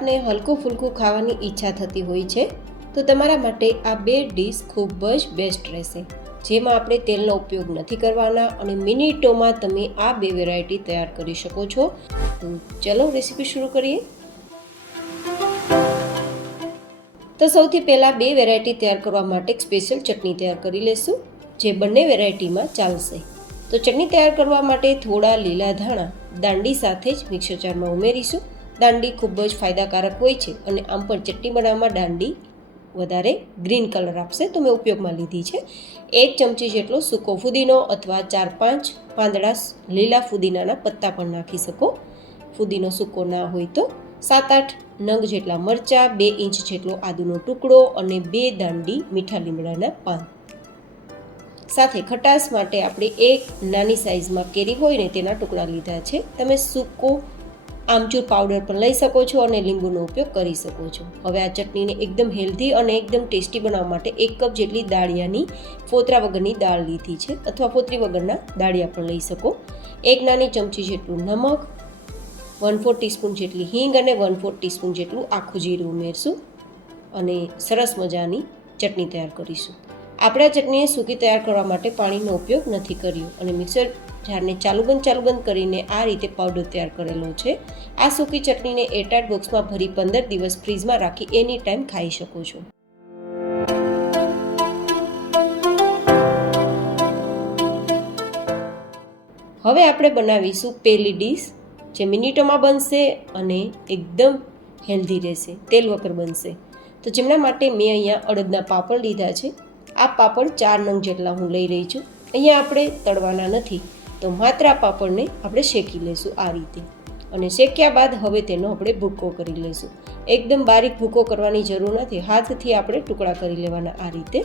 આપને હલકું ફૂલકું ખાવાની ઈચ્છા થતી હોય છે તો તમારા માટે આ બે ડીશ ખૂબ જ બેસ્ટ રહેશે, જેમાં આપણે તેલનો ઉપયોગ નથી કરવાના અને મિનિટોમાં તમે આ બે વેરાયટી તૈયાર કરી શકો છો. તો ચલો રેસીપી શરૂ કરીએ. તો સૌથી પહેલાં બે વેરાયટી તૈયાર કરવા માટે એક સ્પેશિયલ ચટણી તૈયાર કરી લેશું, જે બંને વેરાયટીમાં ચાલશે. તો ચટણી તૈયાર કરવા માટે થોડા લીલા ધાણા દાંડી સાથે જ મિક્સર જારમાં ઉમેરીશું. દાંડી ખૂબ જ ફાયદાકારક હોય છે અને આમ પણ ચટણી બનાવવામાં દાંડી વધારે ગ્રીન કલર આપશે, તો મેં ઉપયોગમાં લીધી છે. 1 ચમચી જેટલો સૂકો ફુદીનો અથવા 4-5 પાંદડા લીલા ફુદીનાના પત્તા પણ નાખી શકો. ફુદીનો સૂકો ના હોય તો 7-8 નંગ જેટલા મરચાં, 2 ઇંચ જેટલો આદુનો ટુકડો અને 2 દાંડી મીઠા લીમડાના પાન. સાથે ખટાશ માટે આપણે એક નાની સાઇઝમાં કેરી હોય ને તેના ટુકડા લીધા છે. તમે સૂકો આમચૂર પાવડર પણ લઈ શકો છો અને લીંબુનો ઉપયોગ કરી શકો છો. હવે આ ચટણીને એકદમ હેલ્ધી અને એકદમ ટેસ્ટી બનાવવા માટે 1 કપ જેટલી દાળિયાની ફોતરા વગરની દાળ લીધી છે, અથવા ફોતરી વગરના દાળિયા પણ લઈ શકો. 1 નાની ચમચી જેટલું નમક, 1/4 ટીસ્પૂન જેટલી હિંગ અને 1/4 ટીસ્પૂન જેટલું આખું જીરું ઉમેરશું અને સરસ મજાની ચટણી તૈયાર કરીશું. આપણે આ ચટણીને સૂકી તૈયાર કરવા માટે પાણીનો ઉપયોગ નથી કર્યો અને મિક્સર જારને ચાલુ બંધ કરીને આ રીતે પાવડર તૈયાર કરેલો છે. આ સૂકી ચટણીને એરટાઇટ બોક્સમાં ભરી 15 દિવસ ફ્રીઝમાં રાખી એની ટાઈમ ખાઈ શકો છો. હવે આપણે બનાવીશું પહેલી ડીશ, જે મિનિટોમાં બનશે અને એકદમ હેલ્ધી રહેશે, તેલ વગર બનશે. તો જેમના માટે મેં અહીંયા અડદના પાપડ લીધા છે. આ પાપડ 4 નંગ જેટલા હું લઈ રહી છું. અહીંયા આપણે તળવાના નથી, તો માત્ર આ પાપડને આપણે શેકી લઈશું આ રીતે. અને શેક્યા બાદ હવે તેનો આપણે ભૂકો કરી લઈશું. એકદમ બારીક ભૂકો કરવાની જરૂર નથી, હાથથી આપણે ટુકડા કરી લેવાના આ રીતે.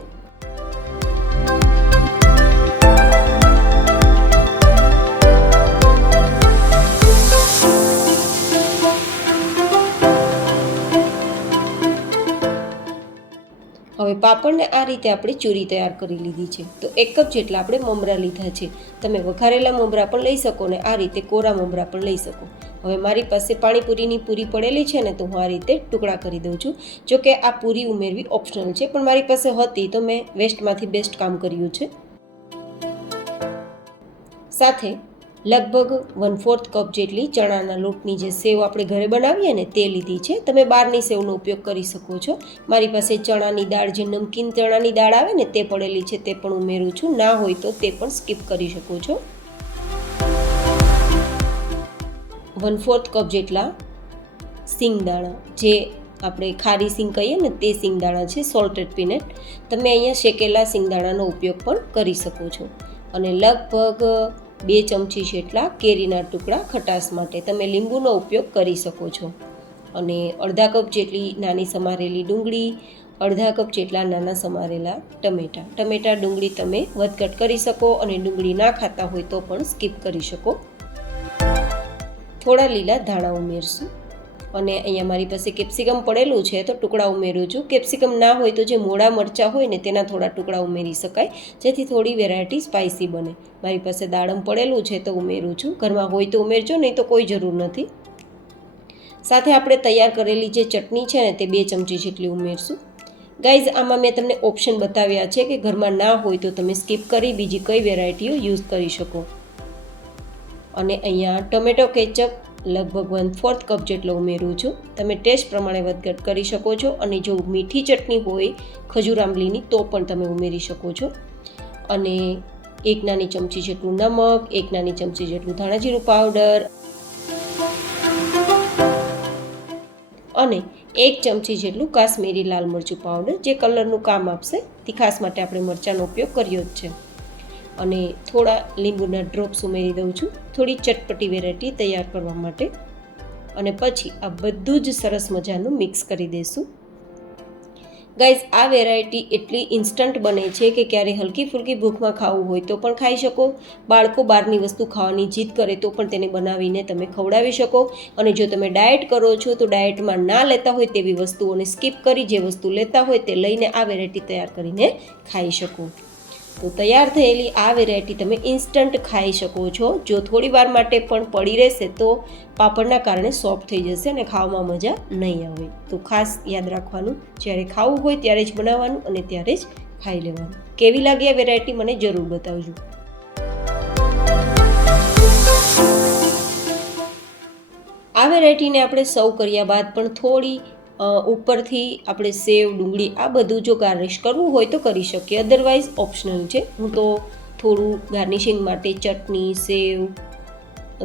હવે પાપડને આ રીતે આપણે ચૂરી તૈયાર કરી લીધી છે. તો 1 કપ જેટલા આપણે મમરા લીધા છે. તમે વઘારેલા મમરા પણ લઈ શકો ને આ રીતે કોરા મમરા પણ લઈ શકો. હવે મારી પાસે પાણીપુરીની પૂરી પડેલી છે ને, તો હું આ રીતે ટુકડા કરી દઉં છું. જો કે આ પૂરી ઉમેરવી ઓપ્શનલ છે, પણ મારી પાસે હતી તો મેં વેસ્ટમાંથી બેસ્ટ કામ કર્યું છે. સાથે લગભગ 1/4 કપ જેટલી ચણાના લોટની જે સેવ આપણે ઘરે બનાવીએ ને તે લીધી છે. તમે બહારની સેવનો ઉપયોગ કરી શકો છો. મારી પાસે ચણાની દાળ, જે નમકીન ચણાની દાળ આવે ને તે પડેલી છે, તે પણ ઉમેરું છું. ના હોય તો તે પણ સ્કીપ કરી શકો છો. 1/4 કપ જેટલા સિંગદાણા, જે આપણે ખારી સિંગ કહીએ ને તે સિંગદાણા છે, સોલ્ટેડ પીનટ. તમે અહીંયા શેકેલા સિંગદાણાનો ઉપયોગ પણ કરી શકો છો. અને લગભગ 2 ચમચી જેટલા કેરીના ટુકડા ખટાશ માટે, તમે લીંબુનો ઉપયોગ કરી શકો છો. અને અડધા કપ જેટલી નાની સમારેલી ડુંગળી, અડધા કપ જેટલા નાના સમારેલા ટમેટા. ડુંગળી તમે વધઘટ કરી શકો અને ડુંગળી ના ખાતા હોય તો પણ સ્કીપ કરી શકો. થોડા લીલા ધાણા ઉમેરશું અને અહીંયા મારી પાસે કેપ્સિકમ પડેલું છે તો ટુકડા ઉમેરું છું. કેપ્સિકમ ના હોય તો જે મોડા મરચાં હોય ને તેના થોડા ટુકડા ઉમેરી શકાય, જેથી થોડી વેરાયટી સ્પાઇસી બને. મારી પાસે દાડમ પડેલું છે તો ઉમેરું છું. ઘરમાં હોય તો ઉમેરજો, નહીં તો કોઈ જરૂર નથી. સાથે આપણે તૈયાર કરેલી જે ચટણી છે ને તે 2 ચમચી જેટલી ઉમેરશું. ગાઈઝ, આમાં મેં તમને ઓપ્શન બતાવ્યા છે કે ઘરમાં ના હોય તો તમે સ્કીપ કરી બીજી કઈ વેરાયટીઓ યુઝ કરી શકો. અને અહીંયા ટોમેટો કેચઅપ લગભગ 1/4 કપ જેટલો ઉમેરું છું. તમે ટેસ્ટ પ્રમાણે વધઘટ કરી શકો છો. અને જો મીઠી ચટણી હોય ખજૂર આંબલીની તો પણ તમે ઉમેરી શકો છો. અને 1 નાની ચમચી જેટલું નમક, 1 નાની ચમચી જેટલું ધાણા જીરું પાવડર અને 1 ચમચી જેટલું કાશ્મીરી લાલ મરચું પાવડર, જે કલરનું કામ આપશે. તીખાસ માટે આપણે મરચાંનો ઉપયોગ કર્યો જ છે. અને થોડા લીંબુના ડ્રોપ્સ ઉમેરી દઉં છું, થોડી ચટપટી વેરાયટી તૈયાર કરવા માટે. અને પછી આ બધું જ સરસ મજાનું મિક્સ કરી દઈશું. ગાઈઝ, આ વેરાયટી એટલી ઇન્સ્ટન્ટ બને છે કે ક્યારે હલકી ફુલકી ભૂખમાં ખાવું હોય તો પણ ખાઈ શકો. બાળકો બહારની વસ્તુ ખાવાની જીદ કરે તો પણ તેને બનાવીને તમે ખવડાવી શકો. અને જો તમે ડાયટ કરો છો તો ડાયટમાં ના લેતા હોય તેવી વસ્તુઓને સ્કીપ કરી જે વસ્તુ લેતા હોય તે લઈને આ વેરાયટી તૈયાર કરીને ખાઈ શકો. તો તૈયાર થયેલી આ વેરાયટી તમે ઇન્સ્ટન્ટ ખાઈ શકો છો. જો થોડી વાર માટે પણ પડી રહેશે તો પાપડના કારણે સોફ્ટ થઈ જશે અને ખાવામાં મજા નહીં આવે. તો ખાસ યાદ રાખવાનું, જ્યારે ખાવું હોય ત્યારે જ બનાવવાનું અને ત્યારે જ ખાઈ લેવાનું. કેવી લાગી આ વેરાયટી મને જરૂર બતાવજો. આ વેરાયટીને આપણે સર્વ કર્યા બાદ પણ થોડી ઉપરથી આપણે સેવ, ડુંગળી આ બધું જો ગાર્નિશ કરવું હોય તો કરી શકીએ, અધરવાઇઝ ઓપ્શનલ છે. હું તો થોડું ગાર્નિશિંગ માટે ચટણી, સેવ,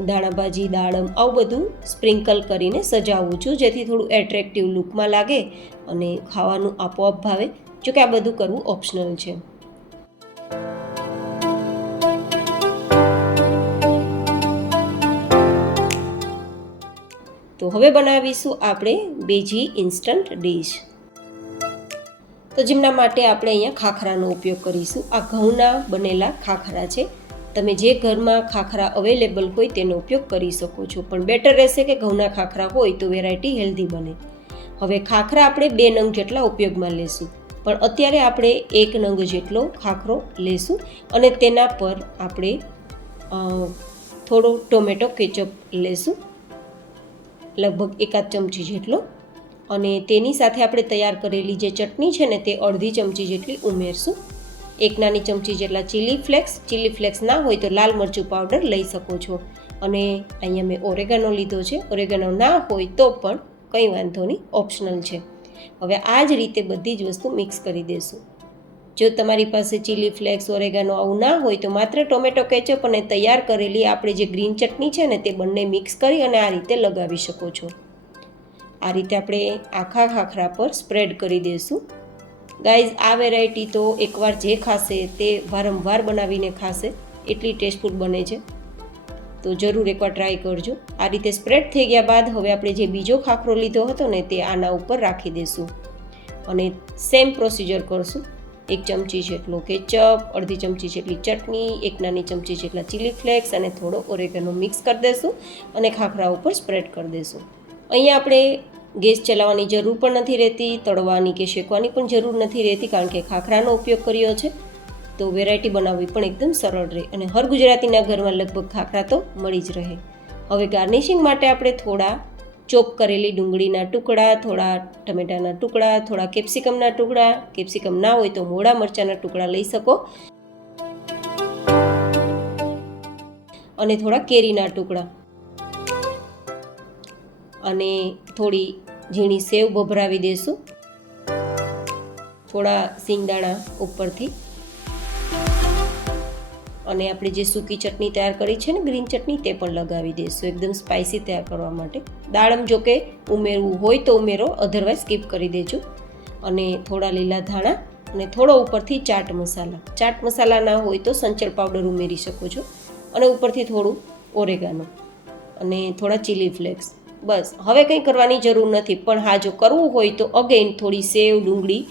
ધાણાભાજી, દાડમ આવું બધું સ્પ્રિંકલ કરીને સજાવું છું, જેથી થોડું એટ્રેક્ટિવ લુકમાં લાગે અને ખાવાનું આપોઆપ ભાવે. જોકે આ બધું કરવું ઓપ્શનલ છે. તો હવે બનાવીશું આપણે બીજી ઇન્સ્ટન્ટ ડીશ. તો જેમના માટે આપણે અહીંયા ખાખરાનો ઉપયોગ કરીશું. આ ઘઉંના બનેલા ખાખરા છે. તમે જે ઘરમાં ખાખરા અવેલેબલ હોય તેનો ઉપયોગ કરી શકો છો, પણ બેટર રહેશે કે ઘઉંના ખાખરા હોય તો વેરાયટી હેલ્ધી બને. હવે ખાખરા આપણે 2 નંગ જેટલા ઉપયોગમાં લેશું, પણ અત્યારે આપણે 1 નંગ જેટલો ખાખરો લેશું અને તેના પર આપણે થોડો ટોમેટો કેચઅપ લેશું, લગભગ 1 ચમચી જેટલો, અને તેની સાથે આપણે તૈયાર કરેલી જે ચટણી છે ને તે અડધી ચમચી જેટલી ઉમેરશું. 1 નાની ચમચી જેટલા ચીલી ફ્લેક્સ ના હોય તો લાલ મરચું પાવડર લઈ શકો છો. અને અહીંયા મેં ઓરેગાનો લીધો છે. ઓરેગાનો ના હોય તો પણ કંઈ વાંધો નહીં, ઓપ્શનલ છે. હવે આ જ રીતે બધી જ વસ્તુ મિક્સ કરી દેશું. જો તમારી પાસે ચીલી ફ્લેક્સ, ઓરેગાનો આવું ના હોય તો માત્ર ટોમેટો કેચઅપ અને તૈયાર કરેલી આપણે જે ગ્રીન ચટણી છે ને તે બંને મિક્સ કરી અને આ રીતે લગાવી શકો છો. આ રીતે આપણે આખા ખાખરા પર સ્પ્રેડ કરી દઈશું. ગાઈઝ, આ વેરાયટી તો એકવાર જે ખાશે તે વારંવાર બનાવીને ખાશે, એટલી ટેસ્ટફુલ બને છે. તો જરૂર એકવાર ટ્રાય કરજો. આ રીતે સ્પ્રેડ થઈ ગયા બાદ હવે આપણે જે બીજો ખાખરો લીધો હતો ને તે આના ઉપર રાખી દઈશું અને સેમ પ્રોસિજર કરશું. 1 ચમચી જેટલો કેચઅપ, અડધી ચમચી જેટલી ચટણી, 1 નાની ચમચી જેટલા ચીલી ફ્લેક્સ અને થોડો ઓરેગાનો મિક્સ કરી દઈશું અને ખાખરા ઉપર સ્પ્રેડ કરી દઈશું. અહીંયા આપણે ગેસ ચલાવવાની જરૂર પણ નથી રહેતી, તળવાની કે શેકવાની પણ જરૂર નથી રહેતી, કારણ કે ખાખરાનો ઉપયોગ કર્યો છે. તો વેરાયટી બનાવવી પણ એકદમ સરળ રહે અને હર ગુજરાતીના ઘરમાં લગભગ ખાખરા તો મળી જ રહે. હવે ગાર્નિશિંગ માટે આપણે થોડા ચોપ કરેલી ડુંગળીના ટુકડા, થોડા ટમેટાના ટુકડા, થોડા કેપ્સિકમના ટુકડા, કેપ્સિકમ ના હોય તો મોડા મરચાંના ટુકડા લઈ શકો, અને થોડા કેરીના ટુકડા અને થોડી ઝીણી સેવ ભભરાવી દઈશું, થોડા સિંગદાણા ઉપરથી, અને આપણે જે સૂકી ચટણી તૈયાર કરી છે ને ગ્રીન ચટણી તે પણ લગાવી દઈશું એકદમ સ્પાઇસી તૈયાર કરવા માટે. દાડમ જો કે ઉમેરવું હોય તો ઉમેરો, અધરવાઇઝ સ્કીપ કરી દેજો. અને થોડા લીલા ધાણા અને થોડો ઉપરથી ચાટ મસાલા ના હોય તો સંચળ પાવડર ઉમેરી શકો છો, અને ઉપરથી થોડું ઓરેગાનો અને થોડા ચીલી ફ્લેક્સ. બસ, હવે કંઈ કરવાની જરૂર નથી. પણ હા, જો કરવું હોય તો અગેન થોડી સેવ, ડુંગળી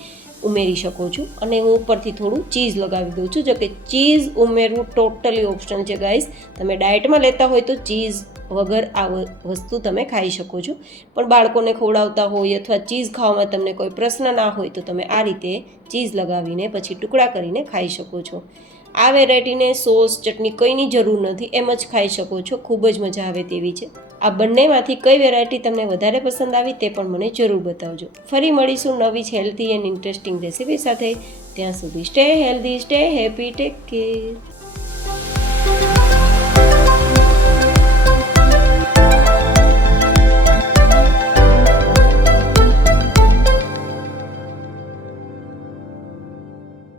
ઉમેરી શકો છો અને હું ઉપરથી થોડું ચીઝ લગાવી દઉં છું. જો કે ચીઝ ઉમેરવું ટોટલી ઓપ્શન છે ગાઈઝ. તમે ડાયટમાં લેતા હોય તો ચીઝ વગર આ વસ્તુ તમે ખાઈ શકો છો, પણ બાળકોને ખવડાવતા હોય અથવા ચીઝ ખાવામાં તમને કોઈ પ્રશ્ન ના હોય તો તમે આ રીતે ચીઝ લગાવીને પછી ટુકડા કરીને ખાઈ શકો છો. આ વેરાયટીને સોસ, ચટણી કંઈની જરૂર નથી, એમ જ ખાઈ શકો છો. ખૂબ જ મજા આવે તેવી છે. આ બંનેમાંથી કઈ વેરાયટી તમને વધારે પસંદ આવી તે પણ મને જરૂર બતાવજો. ફરી મળીશું નવી જ હેલ્ધી એન્ડ ઇન્ટરેસ્ટિંગ રેસીપી સાથે. ત્યાં સુધી stay healthy, stay happy, take care.